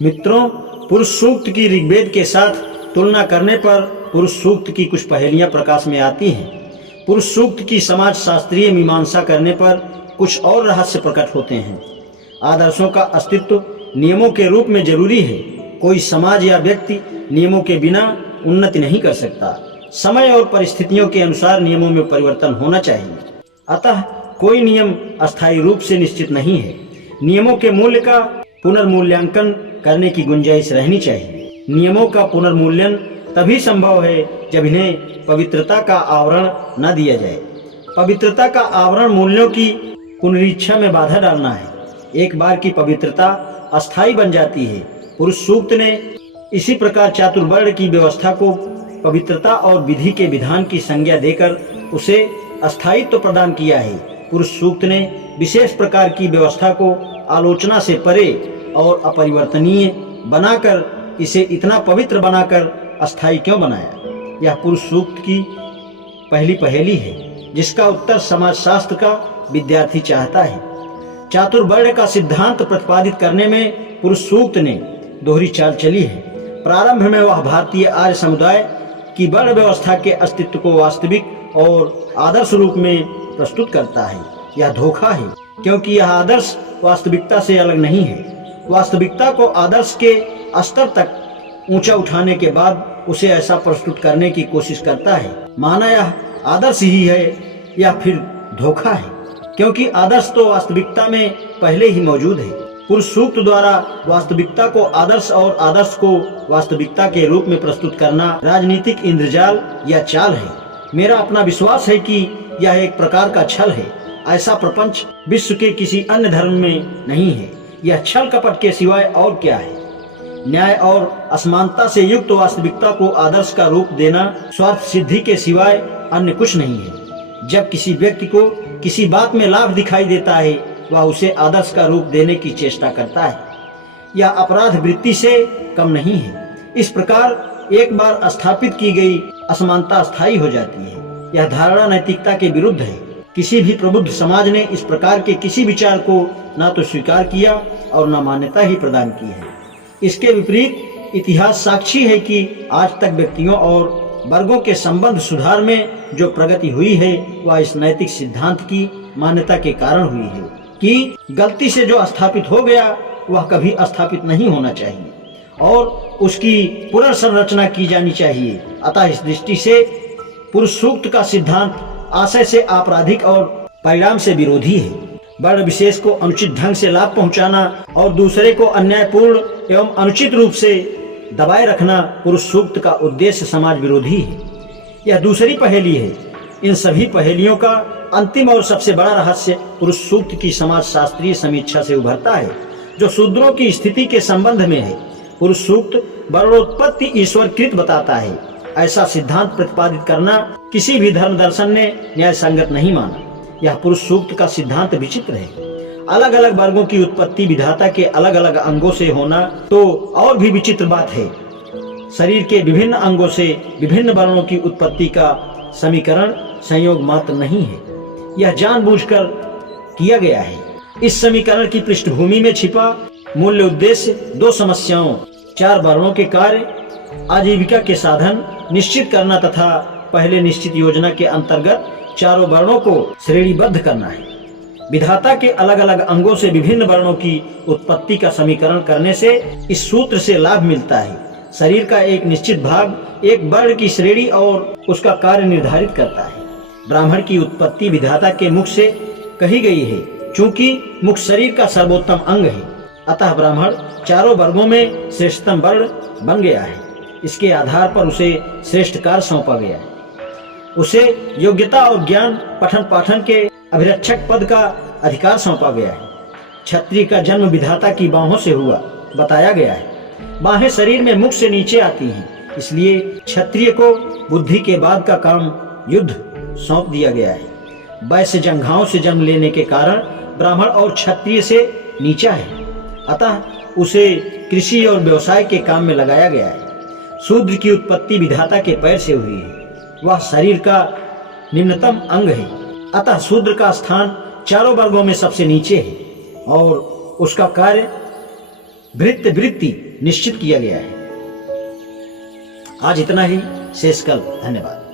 मित्रों, पुरुष सूक्त की ऋग्वेद के साथ तुलना करने पर पुरुष सूक्त की कुछ पहेलियां प्रकाश में आती हैं। पुरुष सूक्त की समाज शास्त्रीय मीमांसा करने पर कुछ और रहस्य प्रकट होते हैं। आदर्शों का अस्तित्व नियमों के रूप में जरूरी है। कोई समाज या व्यक्ति नियमों के बिना उन्नति नहीं कर सकता। समय और परिस्थितियों के अनुसार नियमों में परिवर्तन होना चाहिए। अतः कोई नियम अस्थायी रूप से निश्चित नहीं है। नियमों के मूल्य का पुनर्मूल्यांकन करने की गुंजाइश रहनी चाहिए। नियमों का पुनर्मूल्यन तभी संभव है जब इन्हें पवित्रता का आवरण न दिया जाए। पवित्रता का आवरण मूल्यों की पुनरीक्षा में बाधा डालना है। एक बार की पवित्रता अस्थायी बन जाती है। पुरुष सूक्त ने इसी प्रकार चातुर्वर्ण की व्यवस्था को पवित्रता और विधि के विधान की संज्ञा देकर उसे अस्थायित्व प्रदान किया है। पुरुष सूक्त ने विशेष प्रकार की व्यवस्था को आलोचना से परे और अपरिवर्तनीय बनाकर इसे इतना पवित्र बनाकर अस्थायी क्यों बनाया? यह पुरुष सूक्त की पहली पहेली है जिसका उत्तर समाजशास्त्र का विद्यार्थी चाहता है। चातुर्वर्ण का सिद्धांत प्रतिपादित करने में पुरुष सूक्त ने दोहरी चाल चली है। प्रारंभ में वह भारतीय आर्य समुदाय की वर्ण व्यवस्था के अस्तित्व को वास्तविक और आदर्श रूप में प्रस्तुत करता है। यह धोखा है क्योंकि यह आदर्श वास्तविकता से अलग नहीं है। वास्तविकता को आदर्श के स्तर तक ऊंचा उठाने के बाद उसे ऐसा प्रस्तुत करने की कोशिश करता है माना यह आदर्श ही है। या फिर धोखा है क्योंकि आदर्श तो वास्तविकता में पहले ही मौजूद है। पुरुष सूक्त द्वारा वास्तविकता को आदर्श और आदर्श को वास्तविकता के रूप में प्रस्तुत करना राजनीतिक इंद्रजाल या चाल है। मेरा अपना विश्वास है कि यह एक प्रकार का छल है। ऐसा प्रपंच विश्व के किसी अन्य धर्म में नहीं है। यह छल कपट के सिवाय और क्या है? न्याय और असमानता से युक्त वास्तविकता को आदर्श का रूप देना स्वार्थ सिद्धि के सिवाय अन्य कुछ नहीं है। जब किसी व्यक्ति को किसी बात में लाभ दिखाई देता है वह उसे आदर्श का रूप देने की चेष्टा करता है। यह अपराध वृत्ति से कम नहीं है। इस प्रकार एक बार स्थापित की गई असमानता स्थायी हो जाती है। यह धारणा नैतिकता के विरुद्ध है। किसी भी प्रबुद्ध समाज ने इस प्रकार के किसी विचार को न तो स्वीकार किया और न मान्यता ही प्रदान की है। इसके विपरीत इतिहास साक्षी है कि आज तक व्यक्तियों और वर्गों के संबंध सुधार में जो प्रगति हुई है वह इस नैतिक सिद्धांत की मान्यता के कारण हुई है कि गलती से जो स्थापित हो गया वह कभी स्थापित नहीं होना चाहिए और उसकी पुनर्संरचना की जानी चाहिए। अतः इस दृष्टि से पुरुष सूक्त का सिद्धांत आशय से आपराधिक और परिणाम से विरोधी है। वर्ण विशेष को अनुचित ढंग से लाभ पहुंचाना और दूसरे को अन्यायपूर्ण एवं अनुचित रूप से दबाए रखना पुरुष सूक्त का उद्देश्य समाज विरोधी है। यह दूसरी पहेली है। इन सभी पहेलियों का अंतिम और सबसे बड़ा रहस्य पुरुष सूक्त की समाज शास्त्रीय समीक्षा से उभरता है जो शूद्रों की स्थिति के संबंध में है। पुरुष सूक्त वर्णोत्पत्ति ईश्वरकृत बताता है। ऐसा सिद्धांत प्रतिपादित करना किसी भी धर्म दर्शन ने न्याय संगत नहीं माना। यह पुरुष सूक्त का सिद्धांत विचित्र है। अलग अलग वर्गों की उत्पत्ति विधाता के अलग अलग अंगों से होना तो और भी विचित्र बात है। शरीर के विभिन्न अंगों से विभिन्न वर्णों की उत्पत्ति का समीकरण संयोग मात्र नहीं है। यह जानबूझकर किया गया है। इस समीकरण की पृष्ठभूमि में छिपा मूल्य उद्देश्य दो समस्याओं, चार वर्णों के कार्य, आजीविका के साधन निश्चित करना तथा पहले निश्चित योजना के अंतर्गत चारों वर्णों को श्रेणीबद्ध करना है। विधाता के अलग अलग अंगों से विभिन्न वर्णों की उत्पत्ति का समीकरण करने से इस सूत्र से लाभ मिलता है। शरीर का एक निश्चित भाग एक वर्ण की श्रेणी और उसका कार्य निर्धारित करता है। ब्राह्मण की उत्पत्ति विधाता के मुख से कही गई है। चूंकि मुख शरीर का सर्वोत्तम अंग है अतः ब्राह्मण चारों वर्गों में श्रेष्ठतम वर्ण बन गया है। इसके आधार पर उसे श्रेष्ठ कार्य सौंपा गया है। उसे योग्यता और ज्ञान पठन पाठन के अभिरक्षक पद का अधिकार सौंपा गया है। क्षत्रिय का जन्म विधाता की बाहों से हुआ बताया गया है। बाहें शरीर में मुख से नीचे आती हैं, इसलिए क्षत्रिय को बुद्धि के बाद का काम युद्ध सौंप दिया गया है। वैश्य जंघाओं से जन्म लेने के कारण ब्राह्मण और क्षत्रिय से नीचा है, अतः उसे कृषि और व्यवसाय के काम में लगाया गया है। शूद्र की उत्पत्ति विधाता के पैर से हुई है। वह शरीर का निम्नतम अंग है, अतः शूद्र का स्थान चारों वर्गों में सबसे नीचे है और उसका कार्य भृत्य वृत्ति निश्चित किया गया है। आज इतना ही, शेष कल। धन्यवाद।